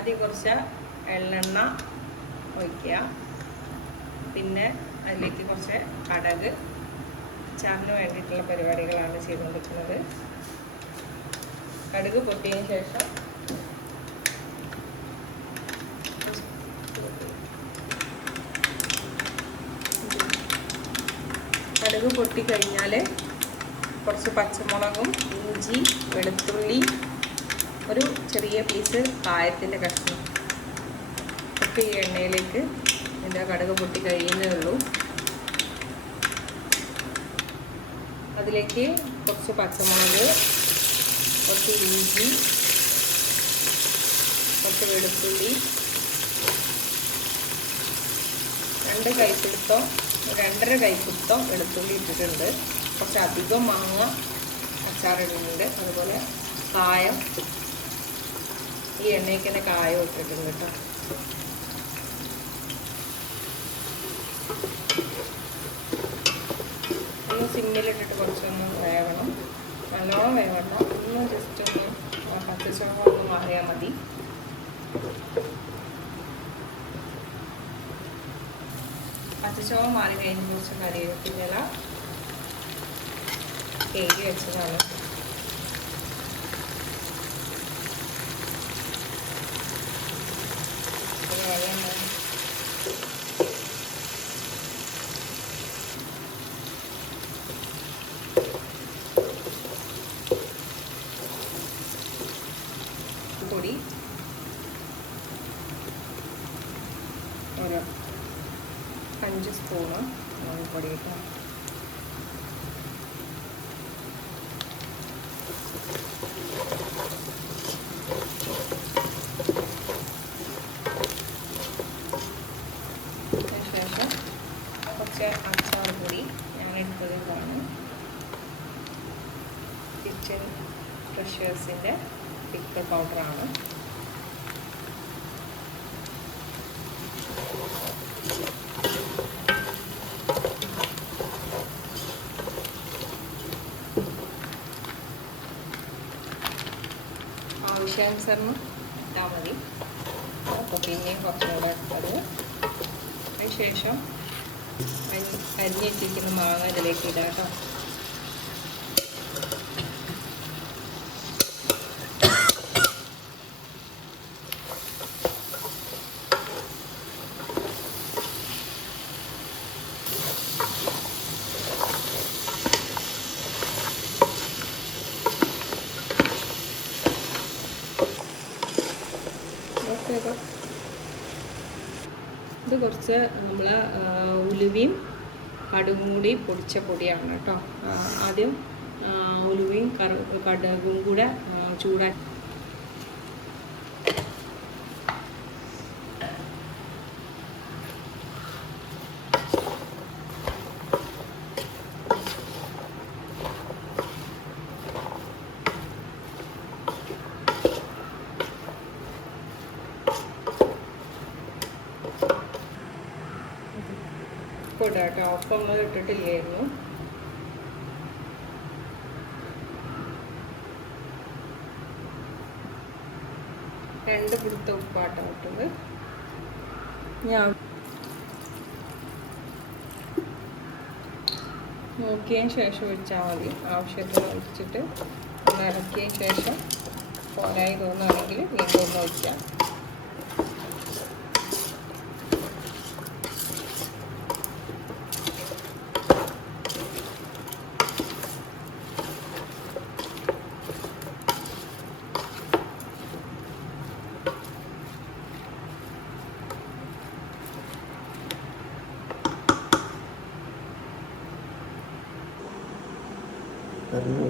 ആദ്യം കുറച്ച് എള്ളെണ്ണ ഒഴിക്കുക. പിന്നെ അതിലേക്ക് കുറച്ച് കടുക്. അച്ചാറിന് വേണ്ടിയിട്ടുള്ള പരിപാടികളാണ് ചെയ്തുകൊണ്ടിരിക്കുന്നത്. കടുക് പൊട്ടിയതിന് ശേഷം കടുക് പൊട്ടിക്കഴിഞ്ഞാൽ കുറച്ച് പച്ചമുളകും ഇഞ്ചി വെളുത്തുള്ളി ഒരു ചെറിയ പീസ് കായത്തിൻ്റെ കഷ്ണം ഒക്കെ ഈ എണ്ണയിലേക്ക് ഇതിൻ്റെ കടുക് പൊട്ടി കഴിയുന്നേ ഉള്ളൂ. അതിലേക്ക് കുറച്ച് പച്ചമുളക്, കുറച്ച് ഇഞ്ചി, കുറച്ച് വെളുത്തുള്ളി, 2 കൈപ്പിടുത്തം 2.5 കൈപ്പിടുത്തം വെളുത്തുള്ളി ഇട്ടിട്ടുണ്ട്. കുറച്ച് അധികം മാങ്ങ അച്ചാറിടുന്നുണ്ട്. അതുപോലെ കായം, ഈ എണ്ണയ്ക്ക് തന്നെ കായം ഇട്ടിട്ടുണ്ട് കേട്ടോ. ഒന്ന് സിമ്മിലിട്ടിട്ട് കുറച്ചൊന്ന് വേവണം. നല്ലോണം വേവണം. ഒന്ന് ജസ്റ്റ് ഒന്ന് പച്ചച്ചോള ഒന്ന് മാറിയാൽ മതി. പച്ചച്ചോള മാറി കഴിഞ്ഞ് കുറച്ച് കറിവേപ്പില കേക്ക് വെച്ചതാണ്. പൊടി ഒരു 5 സ്പൂണ് പൊടി കേട്ടോ. അതിനുശേഷം കുറച്ച് അച്ചാർ പൊടി ഞാനെടുത്തത് ഇതാണ്. കിച്ചൻ ഫ്രഷേഴ്സിൻ്റെ പിക്കൽ പൗഡറാണ്. ആവശ്യാനുസരണം ഇട്ടാൽ മതി. അപ്പോൾ പിന്നെയും കുറച്ചും കൂടെ എടുത്തത്. അതിനുശേഷം അരിഞ്ഞ് വെച്ചിരിക്കുന്ന മാങ്ങ ഇതിലേക്ക് ഇടാം കേട്ടോ. ഇത് കുറച്ച് നമ്മൾ ഉലുവയും കടുകും കൂടി പൊടിച്ച പൊടിയാണ് കേട്ടോ. ആദ്യം ഉലുവയും കടുകും കൂടെ ചൂടാക്കി ഇടാം കേട്ടോ. ഒപ്പം നമ്മൾ ഇട്ടിട്ടില്ലായിരുന്നു. രണ്ട് പിടുത്ത ഉപ്പാട്ടം ഇട്ടത്. ഞാൻ നോക്കിയതിന് ശേഷം ഒഴിച്ചാൽ മതി. ആവശ്യത്തിന് ഒഴിച്ചിട്ട് ഒന്ന് ഇറക്കിയതിന് ശേഷം പോരായി തോന്നുകയാണെങ്കിൽ വീണ്ടും ഒന്ന് ഒഴിക്കാം. പറഞ്ഞു